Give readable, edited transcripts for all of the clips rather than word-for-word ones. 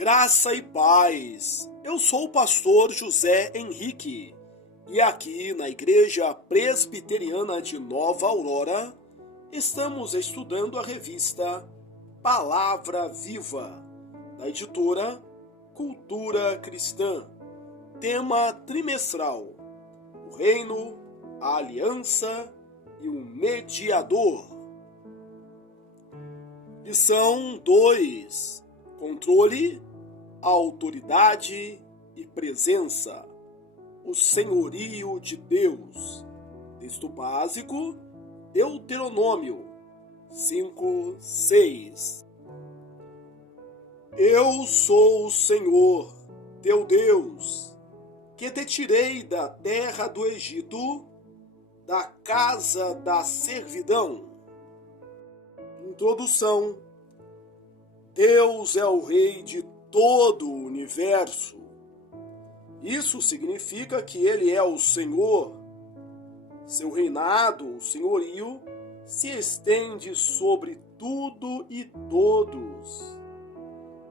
Graça e paz. Eu sou o pastor José Henrique e aqui na Igreja Presbiteriana de Nova Aurora estamos estudando a revista Palavra Viva, da editora Cultura Cristã. Tema trimestral: o reino, a aliança e o mediador. Lição 2: controle, autoridade e presença. O senhorio de Deus. Texto básico: Deuteronômio 5:6. Eu sou o Senhor, teu Deus, que te tirei da terra do Egito, da casa da servidão. Introdução. Deus é o Rei de todo o universo. Isso significa que Ele é o Senhor. Seu reinado, o senhorio, se estende sobre tudo e todos.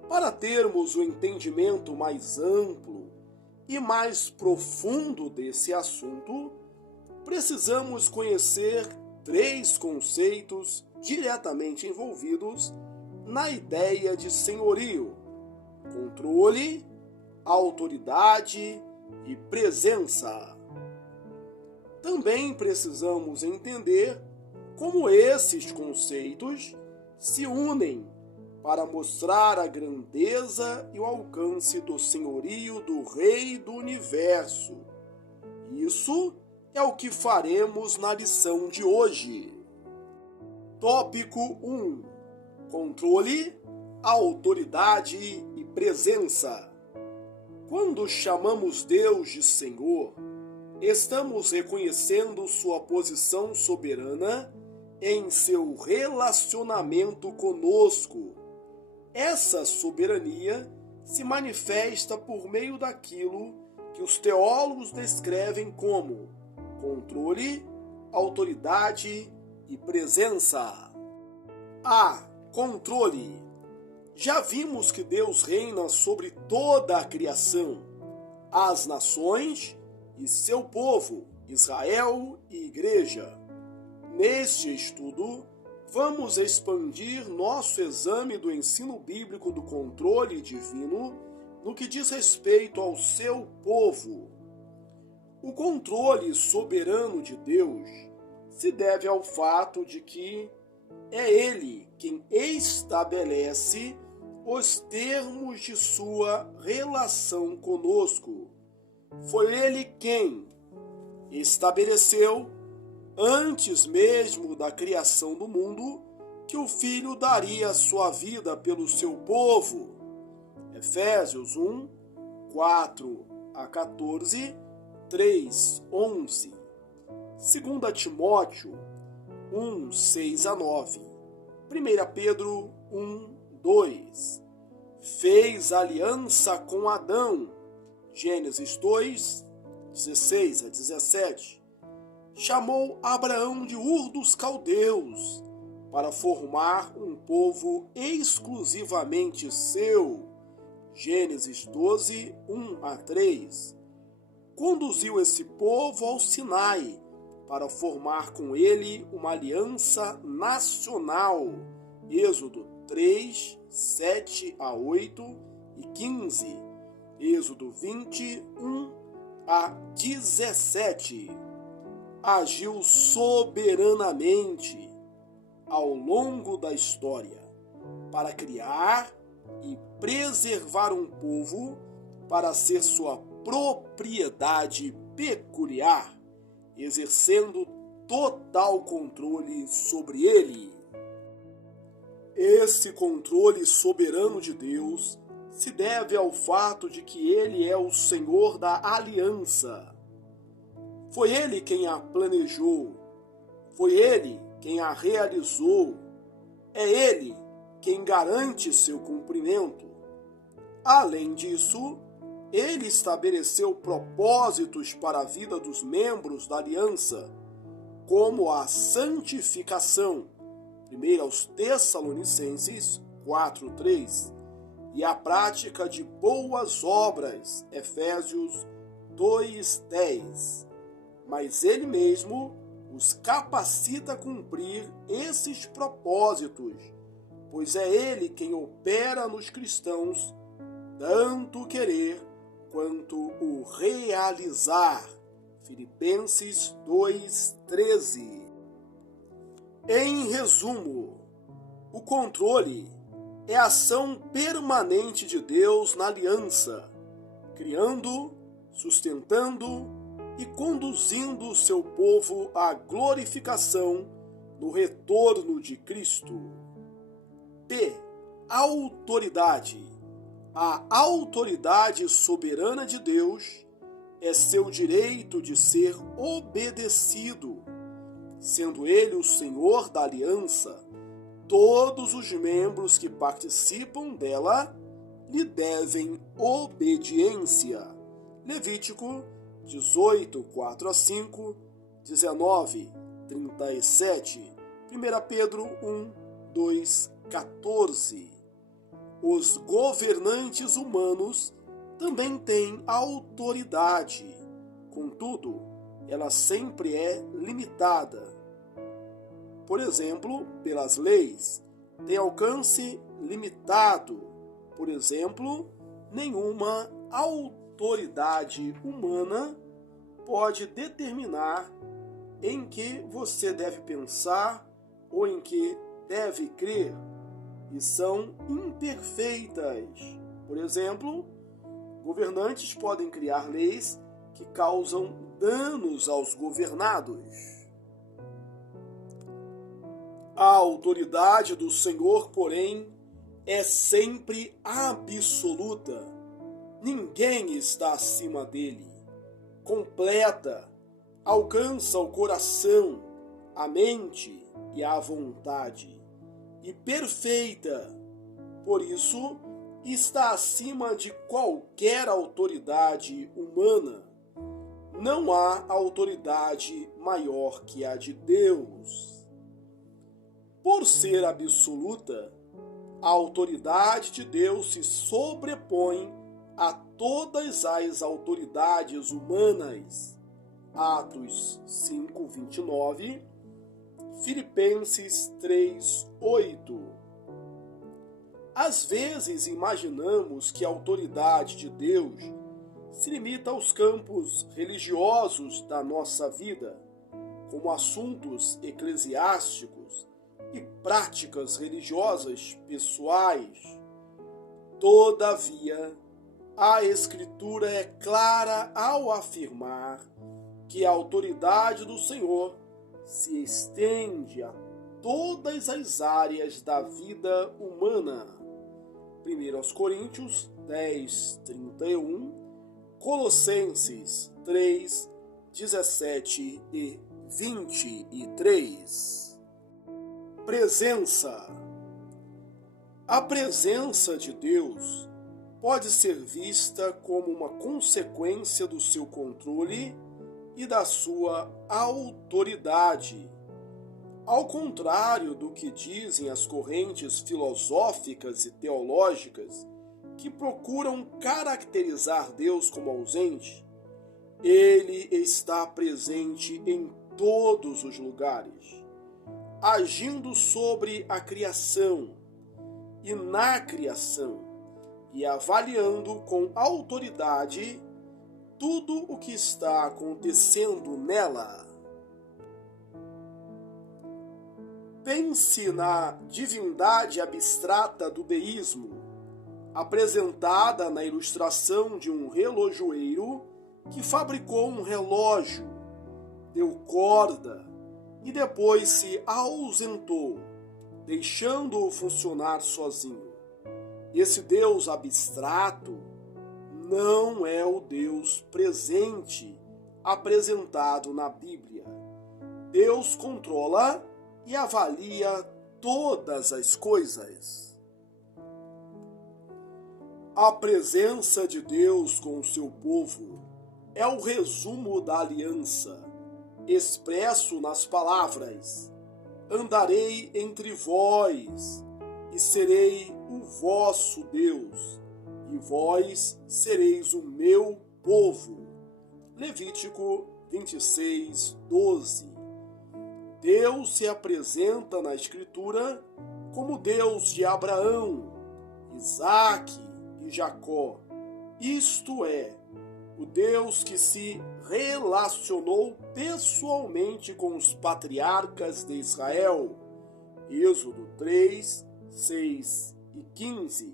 Para termos o entendimento mais amplo e mais profundo desse assunto, precisamos conhecer 3 conceitos diretamente envolvidos na ideia de senhorio: controle, autoridade e presença. Também precisamos entender como esses conceitos se unem para mostrar a grandeza e o alcance do senhorio do Rei do Universo. Isso é o que faremos na lição de hoje. Tópico 1: controle, autoridade e presença. Quando chamamos Deus de Senhor, estamos reconhecendo sua posição soberana em seu relacionamento conosco. Essa soberania se manifesta por meio daquilo que os teólogos descrevem como controle, autoridade e presença. Controle. Já vimos que Deus reina sobre toda a criação, as nações e seu povo, Israel e Igreja. Neste estudo, vamos expandir nosso exame do ensino bíblico do controle divino no que diz respeito ao seu povo. O controle soberano de Deus se deve ao fato de que é Ele quem estabelece os termos de sua relação conosco. Foi Ele quem estabeleceu, antes mesmo da criação do mundo, que o Filho daria sua vida pelo seu povo. Efésios 1, 4-14, 3:11. 2 Timóteo 1, 6-9. 1 Pedro 1, 2. Fez aliança com Adão. Gênesis 2, 16-17. Chamou Abraão de Ur dos Caldeus para formar um povo exclusivamente seu. Gênesis 12, 1-3. Conduziu esse povo ao Sinai para formar com ele uma aliança nacional. Êxodo 3, 7-8 e 15. Êxodo 20, 1-17. Agiu soberanamente ao longo da história para criar e preservar um povo para ser sua propriedade peculiar, exercendo total controle sobre ele. Esse controle soberano de Deus se deve ao fato de que Ele é o Senhor da aliança. Foi Ele quem a planejou, foi Ele quem a realizou, é Ele quem garante seu cumprimento. Além disso, Ele estabeleceu propósitos para a vida dos membros da aliança, como a santificação, 1 aos Tessalonicenses 4:3, e a prática de boas obras. Efésios 2:10. Mas ele mesmo os capacita a cumprir esses propósitos, pois é ele quem opera nos cristãos, tanto o querer quanto o realizar. Filipenses 2:13. Em resumo, o controle é a ação permanente de Deus na aliança, criando, sustentando e conduzindo o seu povo à glorificação no retorno de Cristo. P. Autoridade. A autoridade soberana de Deus é seu direito de ser obedecido. Sendo ele o Senhor da aliança, todos os membros que participam dela lhe devem obediência. Levítico 18, 4-5, 19, 37, 1 Pedro 1, 2, 14. Os governantes humanos também têm autoridade, contudo, ela sempre é limitada. Por exemplo, pelas leis, tem alcance limitado. Por exemplo, nenhuma autoridade humana pode determinar em que você deve pensar ou em que deve crer, e são imperfeitas. Por exemplo, governantes podem criar leis que causam danos aos governados. A autoridade do Senhor, porém, é sempre absoluta. Ninguém está acima dele. Completa, alcança o coração, a mente e a vontade. E perfeita, por isso, está acima de qualquer autoridade humana. Não há autoridade maior que a de Deus. Por ser absoluta, a autoridade de Deus se sobrepõe a todas as autoridades humanas. Atos 5:29, Filipenses 3:8. Às vezes imaginamos que a autoridade de Deus se limita aos campos religiosos da nossa vida, como assuntos eclesiásticos e práticas religiosas pessoais. Todavia, a Escritura é clara ao afirmar que a autoridade do Senhor se estende a todas as áreas da vida humana. 1 Coríntios 10:31, Colossenses 3:17 e 23. Presença. A presença de Deus pode ser vista como uma consequência do seu controle e da sua autoridade. Ao contrário do que dizem as correntes filosóficas e teológicas que procuram caracterizar Deus como ausente, ele está presente em todos os lugares, agindo sobre a criação e na criação, e avaliando com autoridade tudo o que está acontecendo nela. Pense na divindade abstrata do deísmo, apresentada na ilustração de um relojoeiro que fabricou um relógio, deu corda e depois se ausentou, deixando-o funcionar sozinho. Esse Deus abstrato não é o Deus presente apresentado na Bíblia. Deus controla e avalia todas as coisas. A presença de Deus com o seu povo é o resumo da aliança, expresso nas palavras: andarei entre vós e e serei o vosso Deus, e vós sereis o meu povo. Levítico 26, 12. Deus se apresenta na Escritura como Deus de Abraão, Isaque e Jacó, isto é, o Deus que se relacionou pessoalmente com os patriarcas de Israel, Êxodo 3, 6 e 15,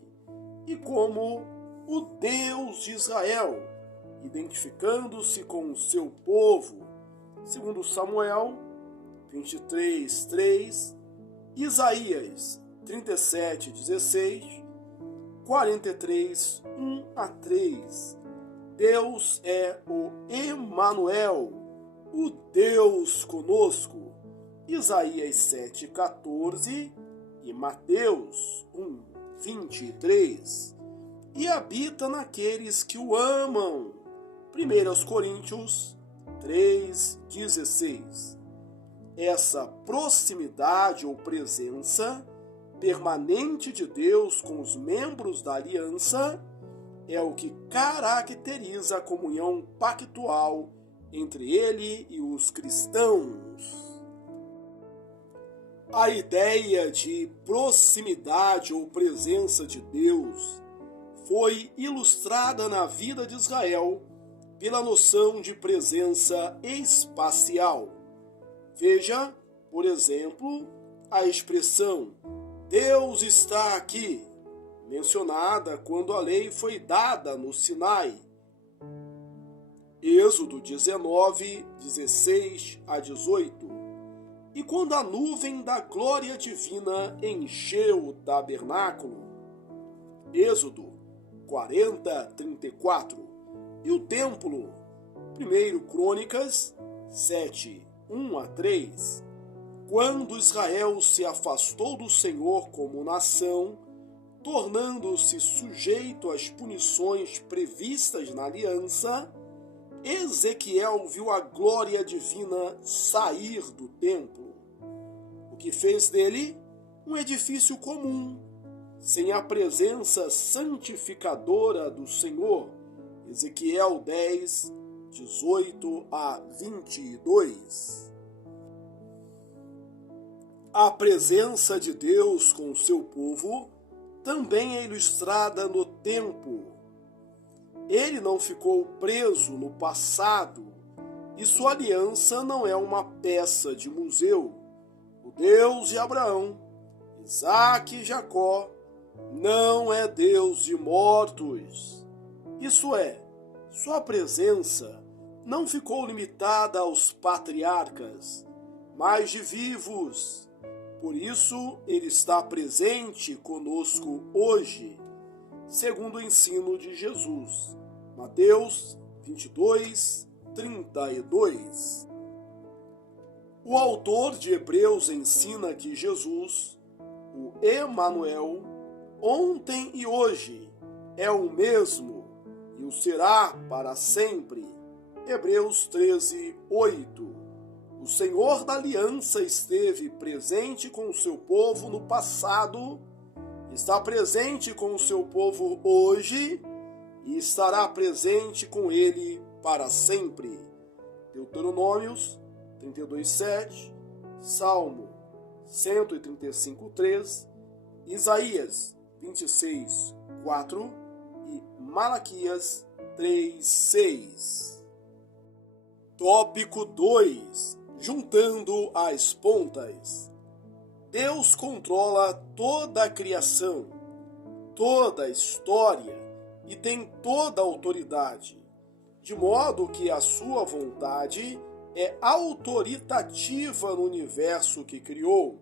e como o Deus de Israel, identificando-se com o seu povo, segundo Samuel 23, 3, Isaías 37, 16, 43, 1 a 3. Deus é o Emanuel, o Deus conosco. Isaías 7, 14 e Mateus 1, 23. E habita naqueles que o amam. 1 Coríntios 3, 16. Essa proximidade ou presença permanente de Deus com os membros da aliança é o que caracteriza a comunhão pactual entre ele e os cristãos. A ideia de proximidade ou presença de Deus foi ilustrada na vida de Israel pela noção de presença espacial. Veja, por exemplo, a expressão Deus está aqui, mencionada quando a lei foi dada no Sinai. Êxodo 19, 16 a 18. E quando a nuvem da glória divina encheu o tabernáculo. Êxodo 40, 34. E o templo. 1 Crônicas 7, 1 a 3. Quando Israel se afastou do Senhor como nação, tornando-se sujeito às punições previstas na aliança, Ezequiel viu a glória divina sair do templo, o que fez dele um edifício comum, sem a presença santificadora do Senhor. Ezequiel 10, 18 a 22. A presença de Deus com o seu povo também é ilustrada no tempo. Ele não ficou preso no passado e sua aliança não é uma peça de museu. O Deus de Abraão, Isaque e Jacó não é Deus de mortos. Isso é, sua presença não ficou limitada aos patriarcas, mas de vivos. Por isso, ele está presente conosco hoje, segundo o ensino de Jesus. Mateus 22, 32. O autor de Hebreus ensina que Jesus, o Emanuel, ontem e hoje, é o mesmo e o será para sempre. Hebreus 13, 8. O Senhor da Aliança esteve presente com o seu povo no passado, está presente com o seu povo hoje e estará presente com ele para sempre. Deuteronômios 32:7, Salmo 135:3, Isaías 26:4 e Malaquias 3:6. Tópico 2. Juntando as pontas. Deus controla toda a criação, toda a história e tem toda a autoridade, de modo que a sua vontade é autoritativa no universo que criou.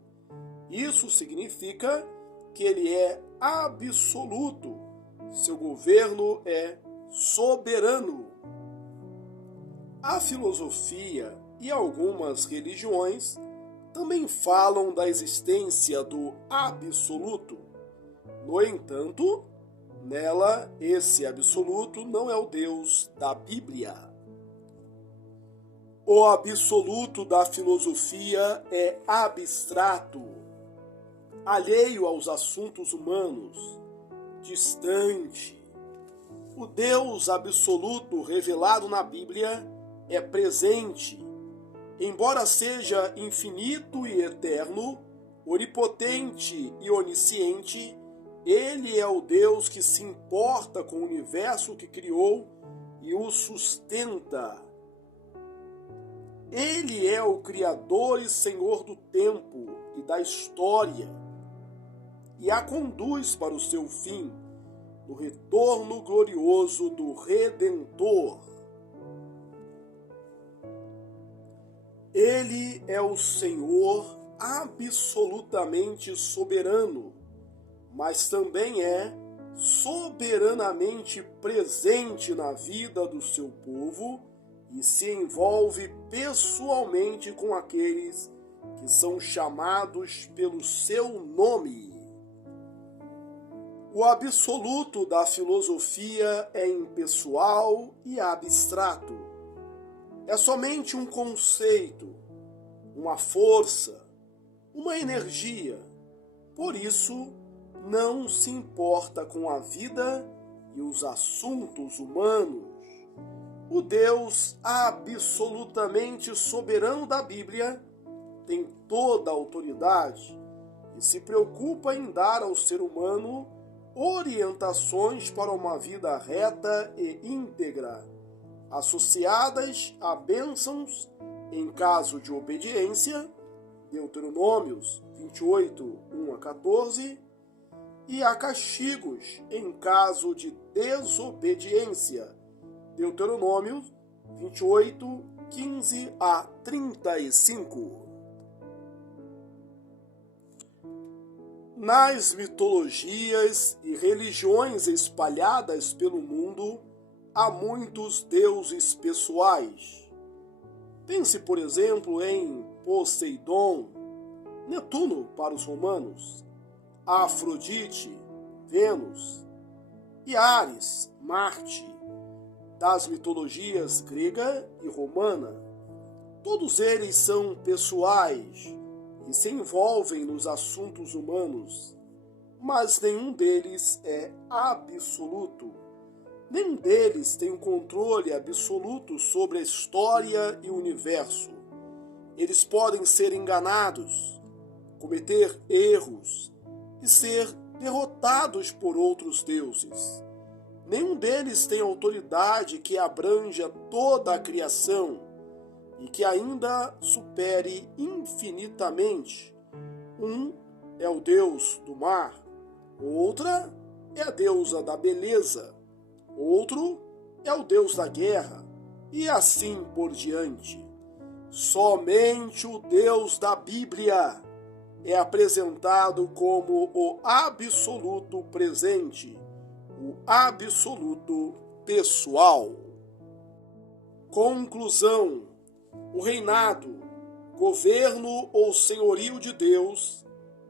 Isso significa que ele é absoluto, seu governo é soberano. A filosofia e algumas religiões também falam da existência do absoluto. No entanto, nela, esse absoluto não é o Deus da Bíblia. O absoluto da filosofia é abstrato. alheio aos assuntos humanos, distante. O Deus absoluto revelado na Bíblia é presente. Embora seja infinito e eterno, onipotente e onisciente, ele é o Deus que se importa com o universo que criou e o sustenta. Ele é o Criador e Senhor do tempo e da história, e a conduz para o seu fim, no retorno glorioso do Redentor. Ele é o Senhor absolutamente soberano, mas também é soberanamente presente na vida do seu povo e se envolve pessoalmente com aqueles que são chamados pelo seu nome. O absoluto da filosofia é impessoal e abstrato. É somente um conceito, uma força, uma energia. Por isso, não se importa com a vida e os assuntos humanos. O Deus absolutamente soberano da Bíblia tem toda a autoridade e se preocupa em dar ao ser humano orientações para uma vida reta e íntegra, associadas a bênçãos em caso de obediência, Deuteronômios 28, 1 a 14, e a castigos em caso de desobediência, Deuteronômio 28, 15 a 35. Nas mitologias e religiões espalhadas pelo mundo, há muitos deuses pessoais. Pense, por exemplo, em Poseidon, Netuno para os romanos, Afrodite, Vênus, e Ares, Marte, das mitologias grega e romana. Todos eles são pessoais e se envolvem nos assuntos humanos, mas nenhum deles é absoluto. Nenhum deles tem um controle absoluto sobre a história e o universo. Eles podem ser enganados, cometer erros e ser derrotados por outros deuses. Nenhum deles tem autoridade que abranja toda a criação e que ainda supere infinitamente. Um é o Deus do mar, outra é a deusa da beleza, outro é o Deus da guerra, e assim por diante. Somente o Deus da Bíblia é apresentado como o absoluto presente, o absoluto pessoal. Conclusão: o reinado, governo ou senhorio de Deus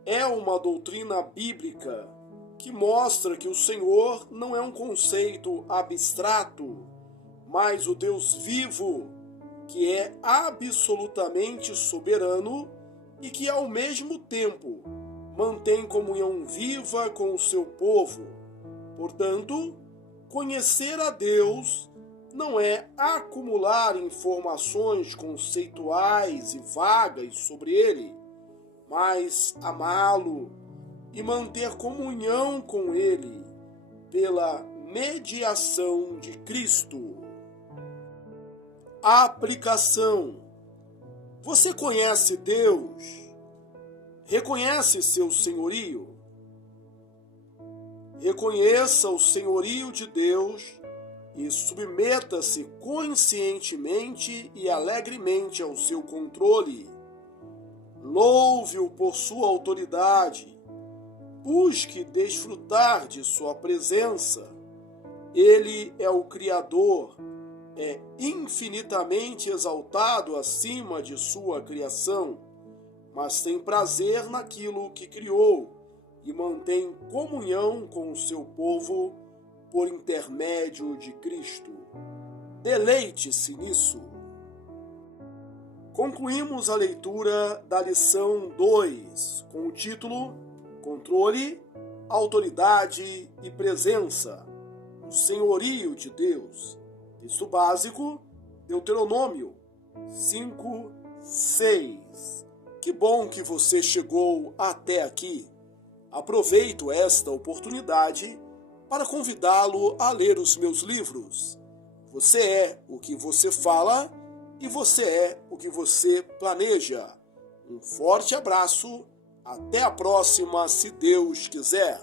é uma doutrina bíblica que mostra que o Senhor não é um conceito abstrato, mas o Deus vivo, que é absolutamente soberano e que, ao mesmo tempo, mantém comunhão viva com o seu povo. Portanto, conhecer a Deus não é acumular informações conceituais e vagas sobre Ele, mas amá-lo e manter comunhão com Ele pela mediação de Cristo. Aplicação: você conhece Deus? Reconhece seu senhorio? Reconheça o senhorio de Deus e submeta-se conscientemente e alegremente ao seu controle. Louve-o por sua autoridade. Busque desfrutar de sua presença. Ele é o Criador, é infinitamente exaltado acima de sua criação, mas tem prazer naquilo que criou e mantém comunhão com o seu povo por intermédio de Cristo. Deleite-se nisso. Concluímos a leitura da lição 2, com o título controle, autoridade e presença, o senhorio de Deus. Texto básico, Deuteronômio 5:6. Que bom que você chegou até aqui. Aproveito esta oportunidade para convidá-lo a ler os meus livros. Você é o que você fala e você é o que você planeja. Um forte abraço, até a próxima, se Deus quiser.